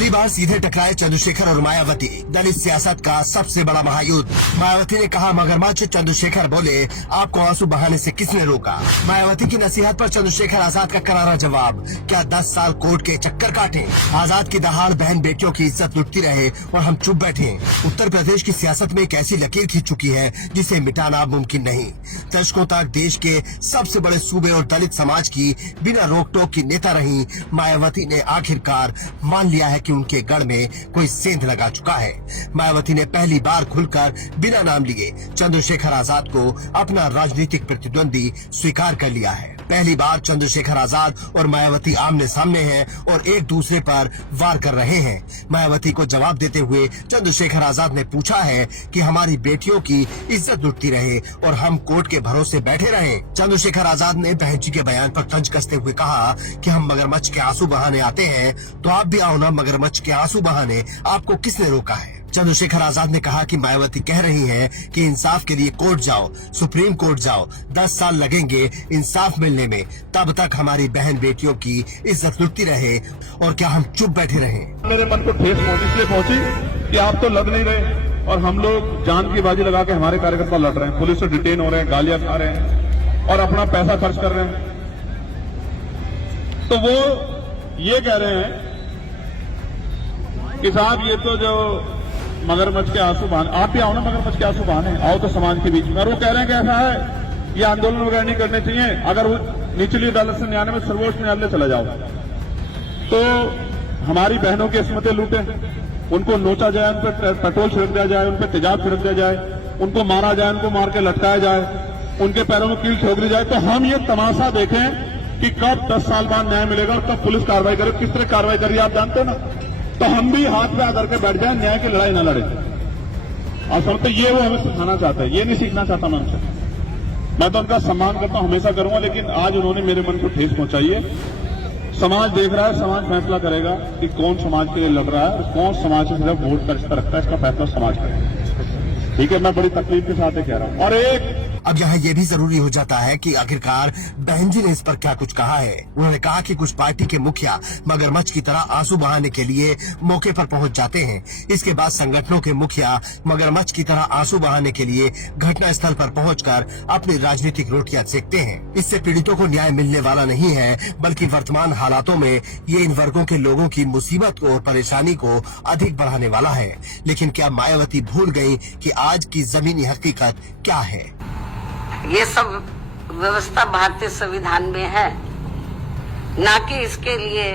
पहली बार सीधे टकराए चंद्रशेखर और मायावती, दलित सियासत का सबसे बड़ा महायुद्ध। मायावती ने कहा मगरमच्छ, चंद्रशेखर बोले आपको आंसू बहाने से किसने रोका। मायावती की नसीहत पर चंद्रशेखर आजाद का करारा जवाब, क्या 10 साल कोर्ट के चक्कर काटे। आजाद की दहाड़ बहन बेटियों की इज्जत लुटती रहे और हम चुप बैठे। उत्तर प्रदेश की सियासत में एक ऐसी लकीर खींच चुकी है जिसे मिटाना मुमकिन नहीं। दशकों तक देश के सबसे बड़े सूबे और दलित समाज की बिना रोक टोक की नेता रही मायावती ने आखिरकार मान लिया है कि उनके गढ़ में कोई सेंध लगा चुका है। मायावती ने पहली बार खुलकर बिना नाम लिए चंद्रशेखर आजाद को अपना राजनीतिक प्रतिद्वंदी स्वीकार कर लिया है। पहली बार चंद्रशेखर आजाद और मायावती आमने सामने हैं और एक दूसरे पर वार कर रहे हैं। मायावती को जवाब देते हुए चंद्रशेखर आजाद ने पूछा है कि हमारी बेटियों की इज्जत लुटती रहे और हम कोर्ट के भरोसे बैठे रहे। चंद्रशेखर आजाद ने बहन जी के बयान पर तंज कसते हुए कहा कि हम मगरमच्छ के आंसू बहाने आते हैं तो आप भी आओ ना, मगरमच्छ के आंसू बहाने आपको किसने रोका है। चंद्रशेखर आजाद ने कहा कि मायावती कह रही हैं कि इंसाफ के लिए कोर्ट जाओ, सुप्रीम कोर्ट जाओ, 10 साल लगेंगे इंसाफ मिलने में, तब तक हमारी बहन बेटियों की इज्जत लुटती रहे और क्या हम चुप बैठे रहे। मेरे मन को ठेस इसलिए पहुंची कि आप तो लग नहीं रहे और हम लोग जान की बाजी लगा के हमारे कार्यकर्ता लड़ रहे हैं, पुलिस से डिटेन हो रहे हैं, गालियां खा रहे हैं और अपना पैसा खर्च कर रहे हैं। तो वो ये कह रहे हैं कि साहब ये तो जो मगरमच्छ के आंसू बहाने, आप भी आओ ना मगरमच्छ के आंसू बहाने, आओ तो समाज के बीच में। और वो कह रहे हैं कि ऐसा है ये आंदोलन वगैरह नहीं करने चाहिए, अगर वो निचली अदालत से न्यायालय में सर्वोच्च न्यायालय चला जाओ तो हमारी बहनों की किस्मतें लूटे, उनको नोचा जाए, उन पर पेट्रोल छिड़क दिया जाए, उन पर तेजाब छिड़क दिया जाए, उनको मारा जाए, उनको मार के लटकाया जाए, उनके पैरों में कील ठोक दी जाए, तो हम ये तमाशा देखें कि कब 10 साल बाद न्याय मिलेगा और कब पुलिस कार्रवाई करे। किस तरह कार्रवाई करिए आप जानते हो ना। तो हम भी हाथ पे आकर के बैठ जाए, न्याय की लड़ाई न लड़े। और समझते ये वो हमें सिखाना चाहता है, ये नहीं सीखना चाहता मैं उनसे। मैं तो उनका सम्मान करता हूं, हमेशा करूंगा, लेकिन आज उन्होंने मेरे मन को ठेस पहुंचाई है। समाज देख रहा है, समाज फैसला करेगा कि कौन समाज के लिए लड़ रहा है और कौन समाज से सिर्फ वोट का रिश्ता रखता है, इसका फैसला समाज करेगा। ठीक है, मैं बड़ी तकलीफ के साथ कह रहा हूं। और एक अब यहाँ ये भी जरूरी हो जाता है कि आखिरकार बहन जी ने इस पर क्या कुछ कहा है। उन्होंने कहा कि कुछ पार्टी के मुखिया मगरमच्छ की तरह आंसू बहाने के लिए मौके पर पहुंच जाते हैं। इसके बाद संगठनों के मुखिया मगरमच्छ की तरह आंसू बहाने के लिए घटना स्थल पर पहुंचकर अपनी राजनीतिक रोटियां सेकते हैं। इससे पीड़ितों को न्याय मिलने वाला नहीं है, बल्कि वर्तमान हालातों में ये इन वर्गों के लोगों की मुसीबत और परेशानी को अधिक बढ़ाने वाला है। लेकिन क्या मायावती भूल गयी कि आज की जमीनी हकीकत क्या है। ये सब व्यवस्था भारतीय संविधान में है, ना कि इसके लिए